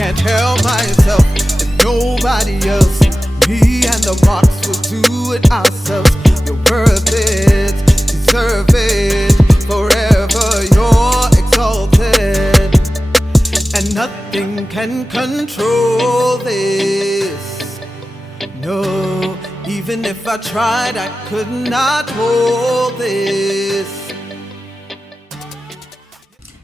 can't help myself and nobody else. Me and the rocks will do it ourselves. You're worth it, deserve it. Forever you're exalted, and nothing can control this. No, even if I tried, I could not hold this.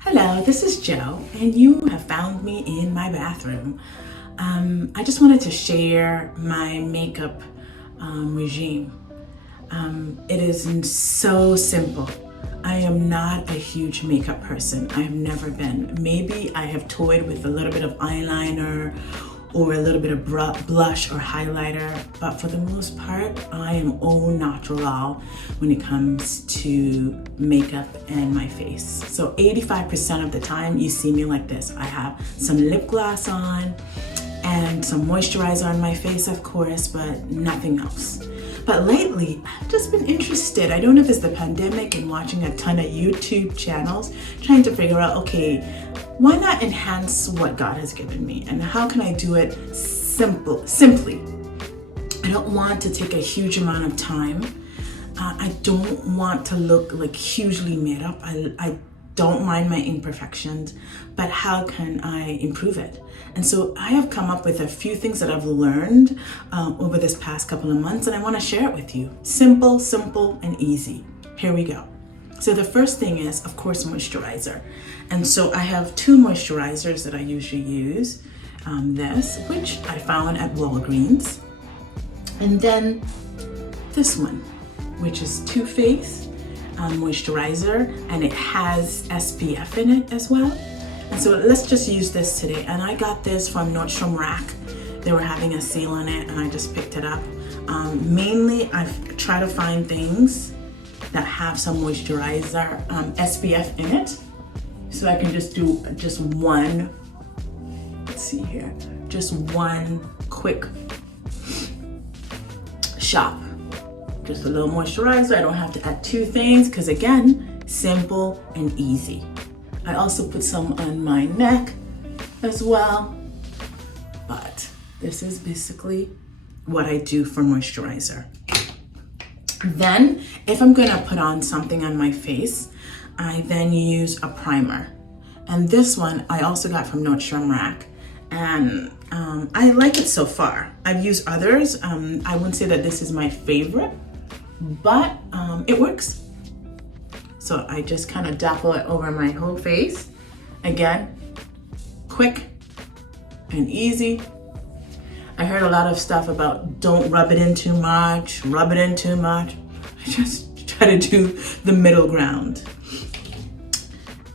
Hello, this is Jo, and you have found me in my bathroom. I just wanted to share my makeup regime. It is so simple. I am not a huge makeup person. I have never been. Maybe I have toyed with a little bit of eyeliner or a little bit of blush or highlighter, but for the most part, I am au natural when it comes to makeup and my face. So 85% of the time you see me like this. I have some lip gloss on and some moisturizer on my face, of course, but nothing else. But lately, I've just been interested. I don't know if it's the pandemic and watching a ton of YouTube channels, trying to figure out, okay, why not enhance what God has given me? And how can I do it simply? I don't want to take a huge amount of time. I don't want to look like hugely made up. I don't mind my imperfections, but how can I improve it? And so I have come up with a few things that I've learned over this past couple of months, and I want to share it with you. Simple, and easy. Here we go. So the first thing is, of course, moisturizer. And so I have two moisturizers that I usually use. This, which I found at Walgreens. And then this one, which is Too Faced moisturizer, and it has SPF in it as well. And so let's just use this today. And I got this from Nordstrom Rack. They were having a sale on it and I just picked it up. Mainly I try to find things that have some moisturizer SPF in it. So I can just do just one, let's see here, just one quick shop. Just a little moisturizer. I don't have to add two things because again, simple and easy. I also put some on my neck as well, but this is basically what I do for moisturizer. Then, if I'm gonna put on something on my face, I then use a primer. And this one I also got from Nordstrom Rack, and I like it so far. I've used others. I wouldn't say that this is my favorite, but it works. So I just kind of dapple it over my whole face. Again, quick and easy. I heard a lot of stuff about don't rub it in too much, rub it in too much. I just try to do the middle ground.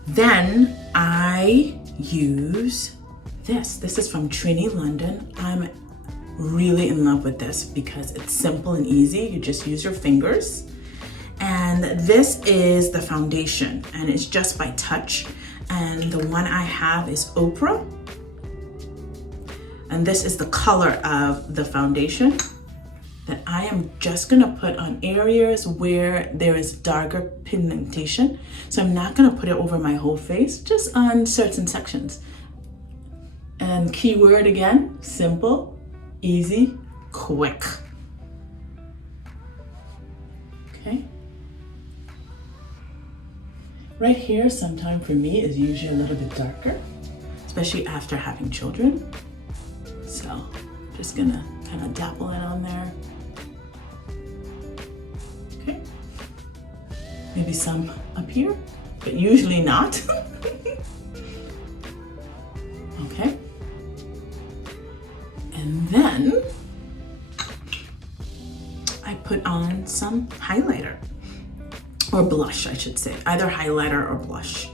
Then I use this. This is from Trinny, London. I'm really in love with this because it's simple and easy. You just use your fingers. And this is the foundation, and it's just by touch. And the one I have is Oprah. And this is the color of the foundation that I am just gonna put on areas where there is darker pigmentation. So I'm not gonna put it over my whole face, just on certain sections. And keyword again, simple, easy, quick. Okay. Right here, sometime for me, is usually a little bit darker, especially after having children. So, just gonna kind of dapple it on there. Okay. Maybe some up here, but usually not. Okay. And then I put on some highlighter. Or blush, I should say, either highlighter or blush.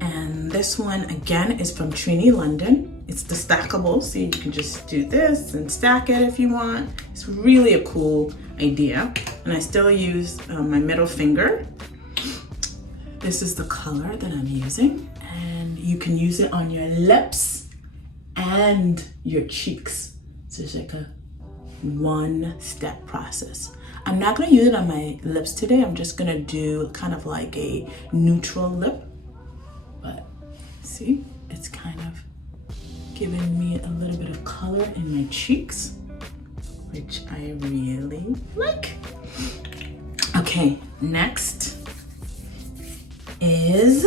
And this one again is from Trinny, London. It's the stackable, so you can just do this and stack it if you want. It's really a cool idea. And I still use my middle finger. This is the color that I'm using, and you can use it on your lips and your cheeks. So it's like a one-step process. I'm not gonna use it on my lips today. I'm just gonna do kind of like a neutral lip. But see, it's kind of giving me a little bit of color in my cheeks, which I really like. Okay, next is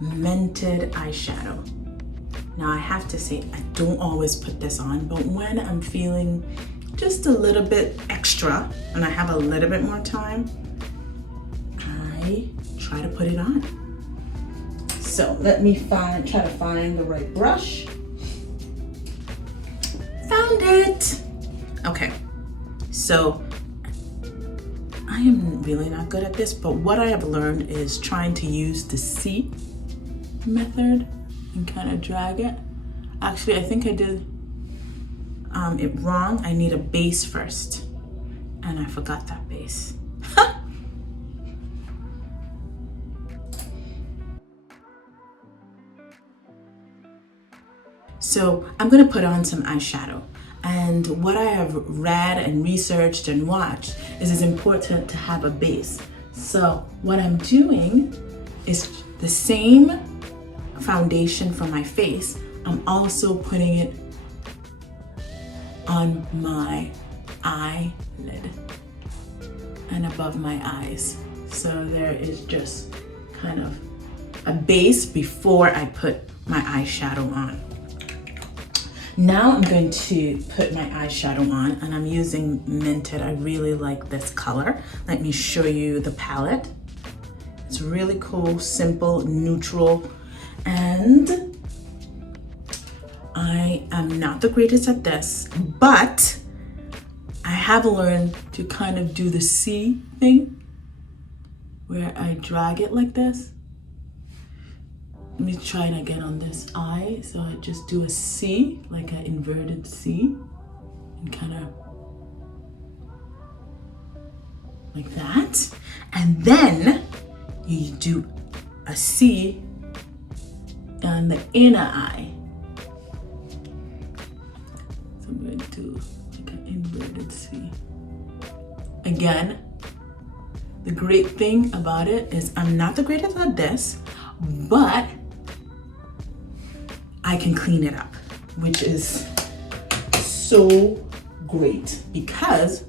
Mented Eyeshadow. Now I have to say, I don't always put this on, but when I'm feeling just a little bit extra and I have a little bit more time, I try to put it on. So let me try to find the right brush. Found it. Okay, so I am really not good at this, but what I have learned is trying to use the C method and kind of drag it. Actually, I think I did it wrong. I need a base first, and I forgot that base. So I'm gonna put on some eyeshadow. And what I have read and researched and watched is it's important to have a base. So what I'm doing is the same foundation for my face. I'm also putting it on my eyelid and above my eyes. So there is just kind of a base before I put my eyeshadow on. Now I'm going to put my eyeshadow on, and I'm using Mented. I really like this color. Let me show you the palette. It's really cool, simple, neutral, and I am not the greatest at this, but I have learned to kind of do the C thing where I drag it like this. Let me try it again on this eye. So I just do a C, like an inverted C, and kind of like that. And then you do a C on the inner eye. So I'm going to do like an inverted C. Again, the great thing about it is I'm not the greatest at this, but I can clean it up, which is so great because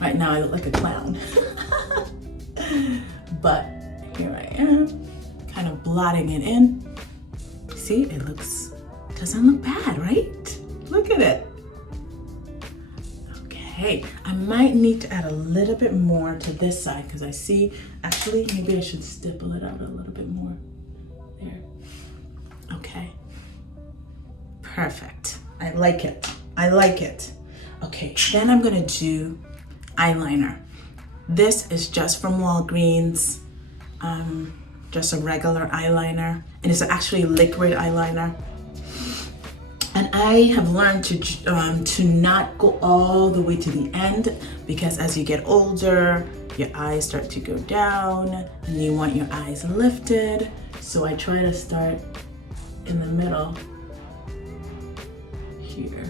right now I look like a clown. But here I am, kind of blotting it in. See, it doesn't look bad, right? Look at it. Okay, I might need to add a little bit more to this side because I see, actually, maybe I should stipple it out a little bit more. There. Okay. Perfect. I like it. I like it. Okay, then I'm gonna do eyeliner. This is just from Walgreens, just a regular eyeliner, and it's actually liquid eyeliner. And I have learned to not go all the way to the end, because as you get older, your eyes start to go down and you want your eyes lifted. So I try to start in the middle here.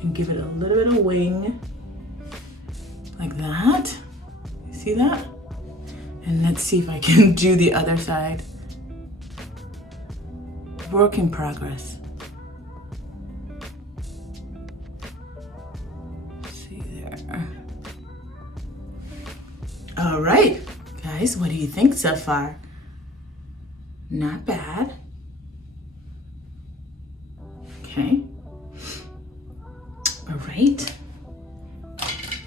And give it a little bit of wing, like that. You see that? And let's see if I can do the other side. Work in progress. See there. All right, guys, what do you think so far? Not bad. Okay. All right.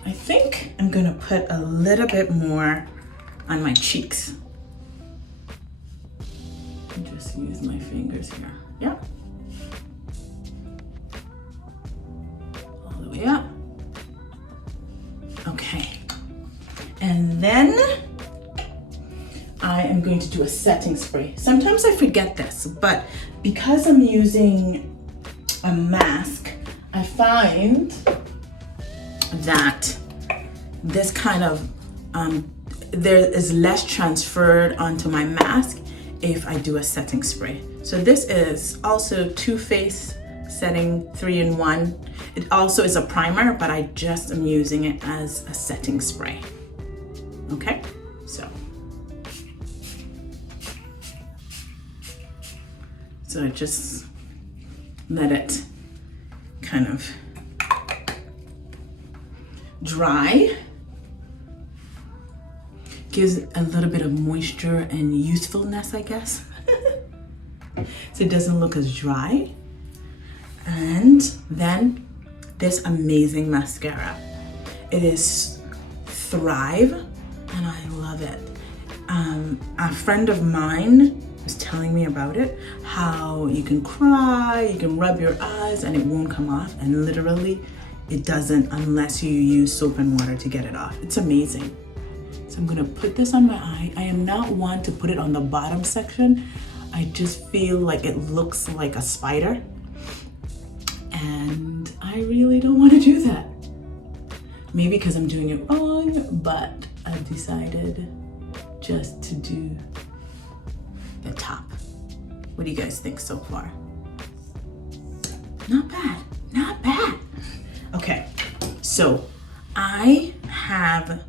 I think I'm gonna put a little bit more on my cheeks. Just use my fingers here. Yeah. All the way up. Okay. And then I am going to do a setting spray. Sometimes I forget this, but because I'm using a mask, I find that this kind of, there is less transferred onto my mask if I do a setting spray. So this is also Too Faced setting 3-in-1. It also is a primer, but I just am using it as a setting spray. Okay, so I just let it kind of dry. Gives a little bit of moisture and youthfulness, I guess. So it doesn't look as dry. And then this amazing mascara. It is Thrive, and I love it. A friend of mine was telling me about it, how you can cry, you can rub your eyes and it won't come off, and literally it doesn't unless you use soap and water to get it off. It's amazing. So I'm gonna put this on my eye. I am not one to put it on the bottom section. I just feel like it looks like a spider, and I really don't want to do that. Maybe because I'm doing it wrong, but I've decided just to do the top. What do you guys think so far? Not bad, not bad. Okay, so I have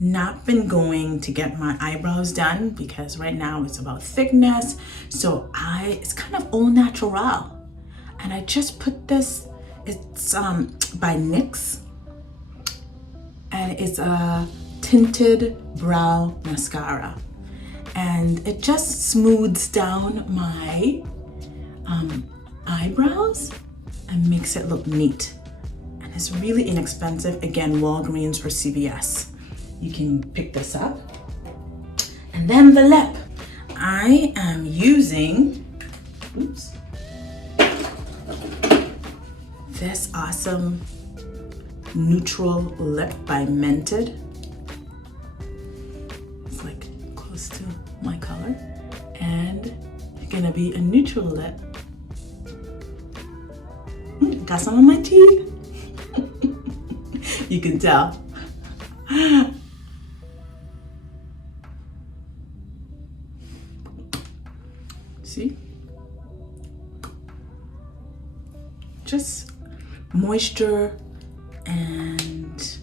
not been going to get my eyebrows done because right now it's about thickness. So it's kind of au natural. And I just put this, it's by NYX. And it's a tinted brow mascara. And it just smooths down my eyebrows and makes it look neat. And it's really inexpensive. Again, Walgreens or CVS. You can pick this up. And then the lip. I am using, this awesome neutral lip by Mented. It's like close to my color. And it's gonna be a neutral lip. Got some on my teeth. You can tell. See? Just moisture, and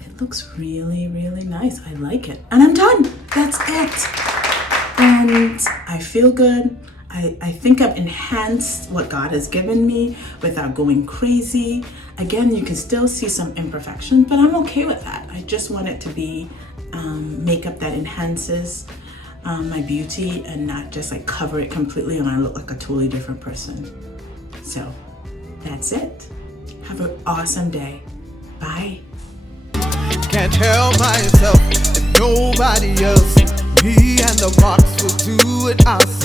it looks really, really nice. I like it. And I'm done. That's it. And I feel good. I think I've enhanced what God has given me without going crazy. Again, you can still see some imperfections, but I'm okay with that. I just want it to be makeup that enhances my beauty and not just like cover it completely and I look like a totally different person. So that's it. Have an awesome day. Bye. Can't help myself if nobody else. Me and the rocks will do it ourselves.